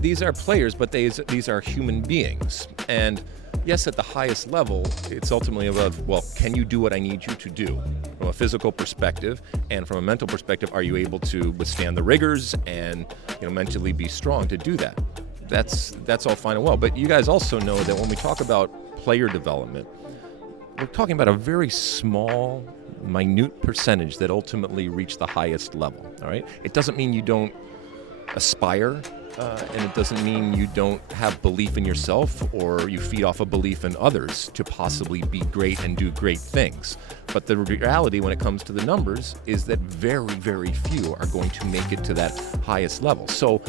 these are players, but these are human beings. And yes, at the highest level, it's ultimately about, well, can you do what I need you to do? From a physical perspective and from a mental perspective, are you able to withstand the rigors and mentally be strong to do that? That's all fine and well. But you guys also know that when we talk about player development, we're talking about a very small, minute percentage that ultimately reach the highest level, all right? It doesn't mean you don't aspire, and it doesn't mean you don't have belief in yourself or you feed off a belief in others to possibly be great and do great things. But the reality when it comes to the numbers is that very, very few are going to make it to that highest level. So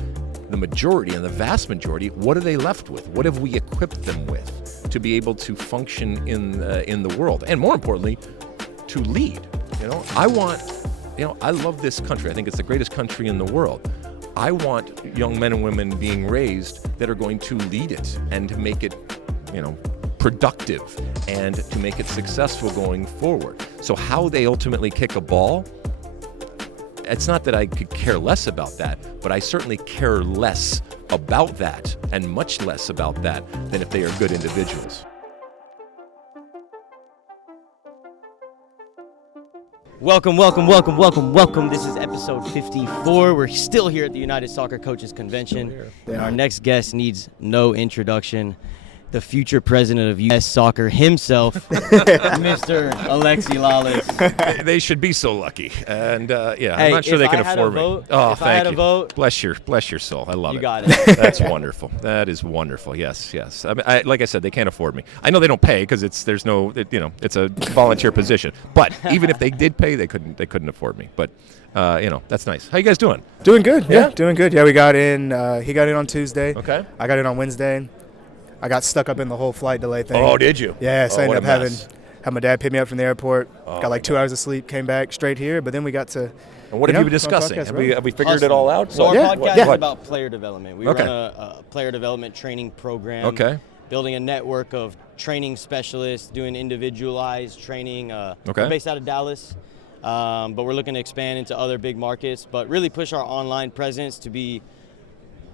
the majority and the vast majority, what are they left with? What have we equipped them with to be able to function in the world? And more importantly, to lead. I love this country. I think it's the greatest country in the world. I want young men and women being raised that are going to lead it and to make it, productive and to make it successful going forward. So how they ultimately kick a ball, it's not that I could care less about that, but I certainly care less about that and much less about that than if they are good individuals. Welcome. This is episode 54. We're still here at the United Soccer Coaches Convention. And our next guest needs no introduction. The future president of US Soccer himself, Mr. Alexi Lalas. They should be so lucky. And I'm not sure they can afford me. Oh, if I had a vote, bless your soul. I love it. You got it. That's wonderful. That is wonderful. Yes. I mean, like I said, they can't afford me. I know they don't pay because it's a volunteer position. But even if they did pay, they couldn't afford me. But that's nice. How you guys doing? Doing good. Yeah, doing good. Yeah, we got in. He got in on Tuesday. Okay. I got in on Wednesday. I got stuck up in the whole flight delay thing. Oh, did you? Yeah, so I ended up had my dad pick me up from the airport. Oh, got like 2 hours of sleep, came back straight here, but then we got to. And what have you been discussing? Have we figured it all out? So our podcast is about player development. We run a player development training program. Okay. Building a network of training specialists, doing individualized training. We're based out of Dallas, but we're looking to expand into other big markets, but really push our online presence to be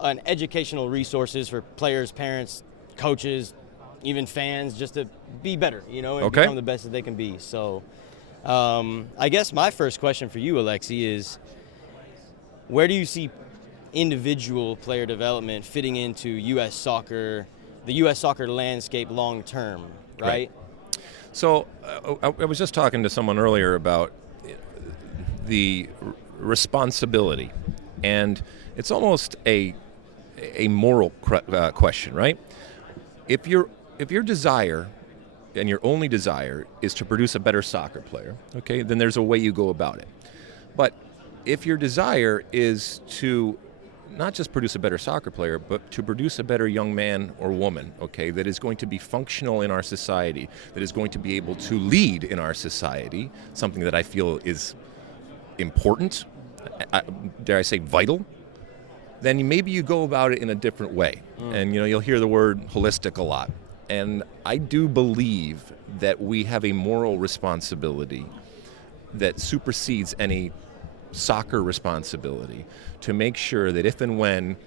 an educational resources for players, parents, coaches, even fans, just to be better, and become the best that they can be. So I guess my first question for you, Alexi, is where do you see individual player development fitting into U.S. soccer, the U.S. soccer landscape long term, right? So I was just talking to someone earlier about the responsibility, and it's almost a moral question, right? If your desire and your only desire is to produce a better soccer player, okay, then there's a way you go about it. But if your desire is to not just produce a better soccer player, but to produce a better young man or woman, okay, that is going to be functional in our society, that is going to be able to lead in our society, something that I feel is important, dare I say vital, then maybe you go about it in a different way. And you'll hear the word holistic a lot. And I do believe that we have a moral responsibility that supersedes any soccer responsibility to make sure that if and when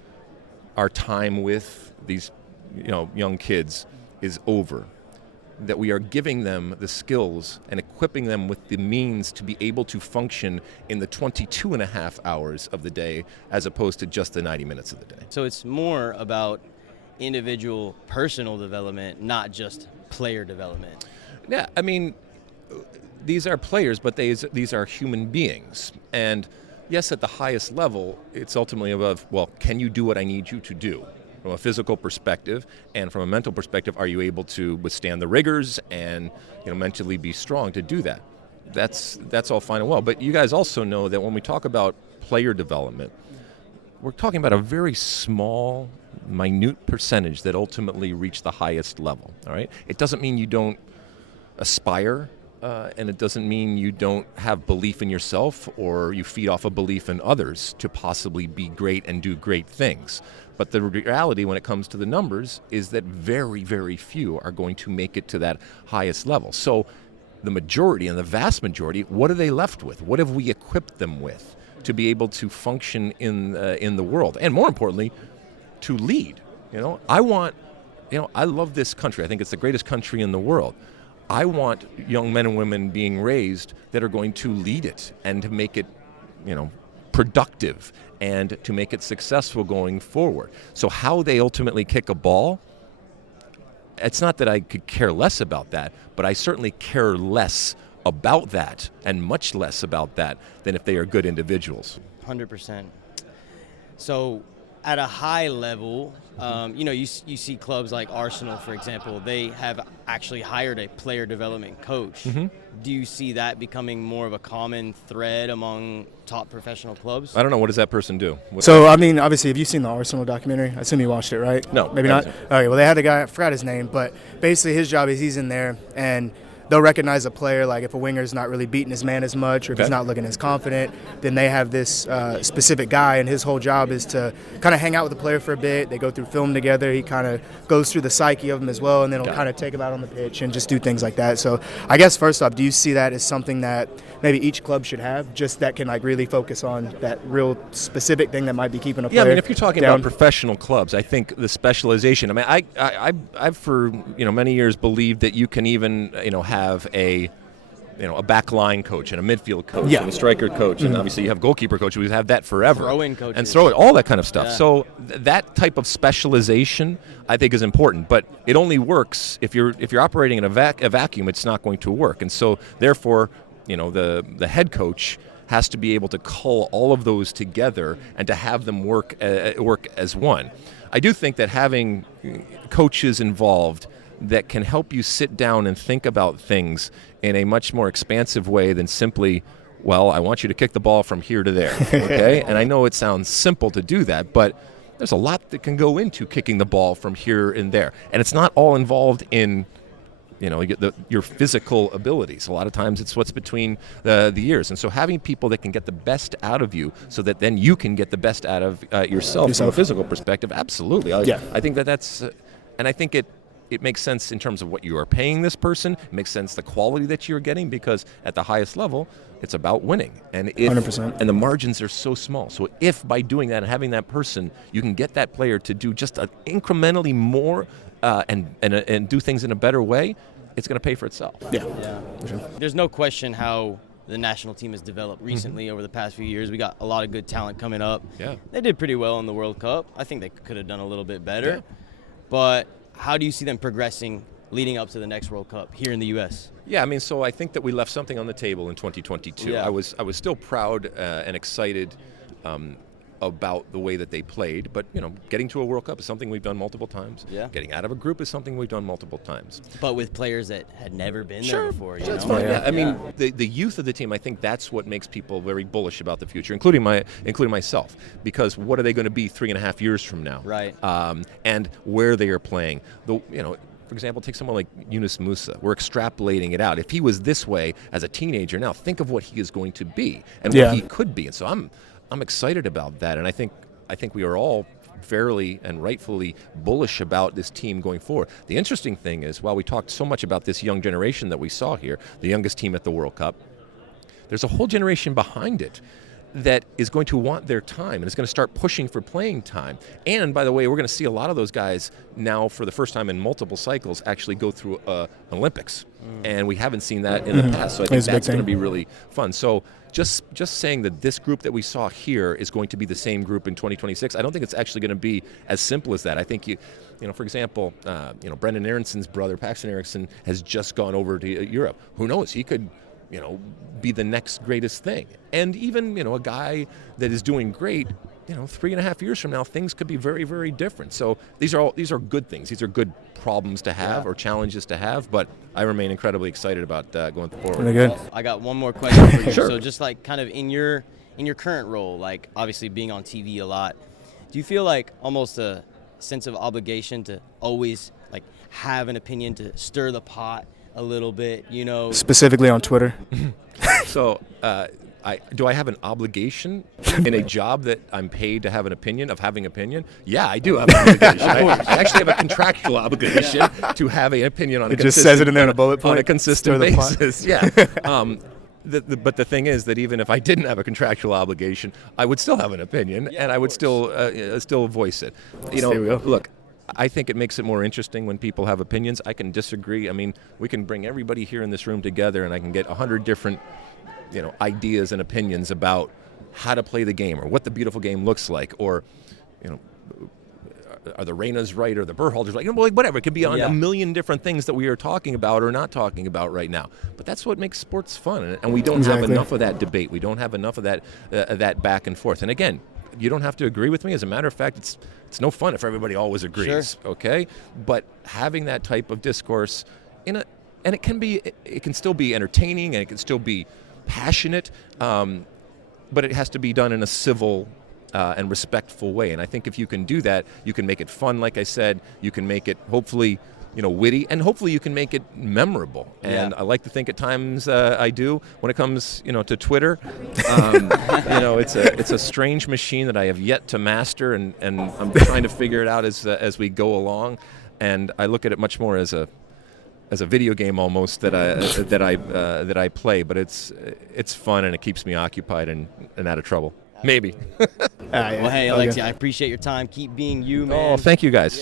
our time with these young kids is over, that we are giving them the skills and equipping them with the means to be able to function in the 22 and a half hours of the day as opposed to just the 90 minutes of the day. So it's more about individual personal development, not just player development. Yeah, I mean, these are players, but these are human beings. And yes, at the highest level, it's ultimately about, well, can you do what I need you to do? From a physical perspective and from a mental perspective, are you able to withstand the rigors and mentally be strong to do that? That's all fine and well. But you guys also know that when we talk about player development, we're talking about a very small, minute percentage that ultimately reach the highest level. All right. It doesn't mean you don't aspire, and it doesn't mean you don't have belief in yourself or you feed off a belief in others to possibly be great and do great things. But the reality when it comes to the numbers is that very, very few are going to make it to that highest level. So the majority and the vast majority, what are they left with? What have we equipped them with to be able to function in the world? And more importantly, to lead. I want, I love this country. I think it's the greatest country in the world. I want young men and women being raised that are going to lead it and to make it, productive and to make it successful going forward. So how they ultimately kick a ball, it's not that I could care less about that, but I certainly care less about that and much less about that than if they are good individuals. 100%. So at a high level, you see clubs like Arsenal, for example, they have actually hired a player development coach. Mm-hmm. Do you see that becoming more of a common thread among top professional clubs? I don't know. What does that person do? Obviously, have you seen the Arsenal documentary? I assume you watched it, right? No. Maybe not? Okay, well, they had a guy, I forgot his name, but basically his job is he's in there and they'll recognize a player, like if a winger's not really beating his man as much or if he's not looking as confident, then they have this specific guy, and his whole job is to kind of hang out with the player for a bit. They go through film together. He kind of goes through the psyche of him as well, and then he'll kind of take him out on the pitch and just do things like that. So I guess first off, do you see that as something that maybe each club should have, just that can really focus on that real specific thing that might be keeping a player Yeah, if you're talking down? about professional clubs, I think the specialization. I've for many years believed that you can even have a backline coach and a midfield coach and a striker coach, and obviously you have goalkeeper coach. We have that forever. Throw-in coaches. And throw it, all that kind of stuff. Yeah. So that type of specialization, I think, is important. But it only works if you're operating in a vacuum. It's not going to work. And so therefore, the head coach has to be able to cull all of those together and to have them work as one. I do think that having coaches involved that can help you sit down and think about things in a much more expansive way than simply, well, I want you to kick the ball from here to there, okay? And I know it sounds simple to do that, but there's a lot that can go into kicking the ball from here and there. And it's not all involved in your physical abilities. A lot of times it's what's between the ears. And so having people that can get the best out of you so that then you can get the best out of yourself from a physical perspective, absolutely. I think that's and I think it makes sense in terms of what you are paying this person. It makes sense the quality that you're getting, because at the highest level, it's about winning. And 100%. And the margins are so small. So if by doing that and having that person, you can get that player to do just incrementally more and do things in a better way, it's going to pay for itself. Yeah. For sure. There's no question how the national team has developed recently over the past few years. We got a lot of good talent coming up. Yeah. They did pretty well in the World Cup. I think they could have done a little bit better. Yeah. But how do you see them progressing leading up to the next World Cup here in the U.S.? Yeah, so I think that we left something on the table in 2022. Yeah. I was still proud and excited about the way that they played, but getting to a World Cup is something we've done multiple times. Yeah. Getting out of a group is something we've done multiple times. But with players that had never been there before. That's fine. Yeah. The youth of the team, I think that's what makes people very bullish about the future, including myself, because what are they going to be 3.5 years from now? Right. And where they are playing. For example, take someone like Yunus Musa. We're extrapolating it out. If he was this way as a teenager now, think of what he is going to be and what he could be. And so I'm excited about that, and I think we are all fairly and rightfully bullish about this team going forward. The interesting thing is, while we talked so much about this young generation that we saw here, the youngest team at the World Cup, there's a whole generation behind it that is going to want their time and is going to start pushing for playing time. And by the way, we're going to see a lot of those guys now for the first time in multiple cycles actually go through Olympics. And we haven't seen that in the past, so I think that's going to be really fun. So just saying that this group that we saw here is going to be the same group in 2026, I don't think it's actually going to be as simple as that. I think for example, Brendan Aaronson's brother, Paxton Eriksson, has just gone over to Europe. Who knows? He could be the next greatest thing. And even, a guy that is doing great, 3.5 years from now, things could be very, very different. So these are good things. These are good problems to have or challenges to have, but I remain incredibly excited about going forward. Really good. I got one more question for you. Sure. So just like kind of in your current role, like obviously being on TV a lot, do you feel like almost a sense of obligation to always like have an opinion, to stir the pot a little bit, Specifically on Twitter. So, do I have an obligation in a job that I'm paid to have an opinion, of having opinion? Yeah, I do have an obligation. I actually have a contractual obligation to have an opinion on a consistent basis. Just says it in there in a bullet point. On a consistent basis, yeah. But the thing is that even if I didn't have a contractual obligation, I would still have an opinion, and I would still voice it. Look, I think it makes it more interesting when people have opinions. I can disagree. I mean, we can bring everybody here in this room together, and I can get 100 different, ideas and opinions about how to play the game, or what the beautiful game looks like, or, are the Reynas right or the Berhalters right? Whatever. It could be on a million different things that we are talking about or not talking about right now. But that's what makes sports fun, and we don't have enough of that debate. We don't have enough of that back and forth. And again, you don't have to agree with me. As a matter of fact, it's no fun if everybody always agrees. Sure. Okay, but having that type of discourse and it can still be entertaining, and it can still be passionate, but it has to be done in a civil and respectful way. And I think if you can do that, you can make it fun, like I said. You can make it, hopefully, witty, and hopefully you can make it memorable. And I like to think at times I do. When it comes, to Twitter, it's a strange machine that I have yet to master, and I'm trying to figure it out as we go along. And I look at it much more as a video game almost that I play. But it's fun, and it keeps me occupied and out of trouble. Maybe. Well, hey, Alexi, I appreciate your time. Keep being you, man. Oh, thank you guys.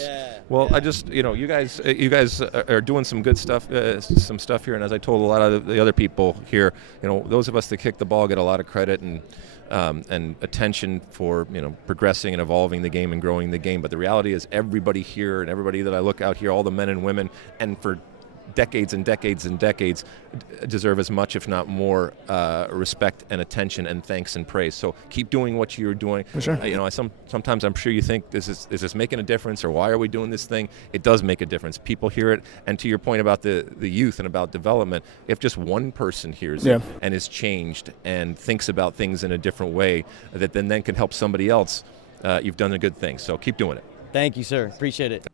I just, you guys are doing some good stuff, some stuff here. And as I told a lot of the other people here, those of us that kick the ball get a lot of credit and attention for, progressing and evolving the game and growing the game. But the reality is everybody here and everybody that I look out here, all the men and women, and for decades and decades and decades, deserve as much, if not more, respect and attention and thanks and praise. So keep doing what you're doing. For sure. Sometimes I'm sure you think, is this making a difference, or why are we doing this thing? It does make a difference. People hear it, and to your point about the youth and about development, if just one person hears it and is changed and thinks about things in a different way, that then can help somebody else, you've done a good thing. So keep doing it. Thank you, sir. Appreciate it.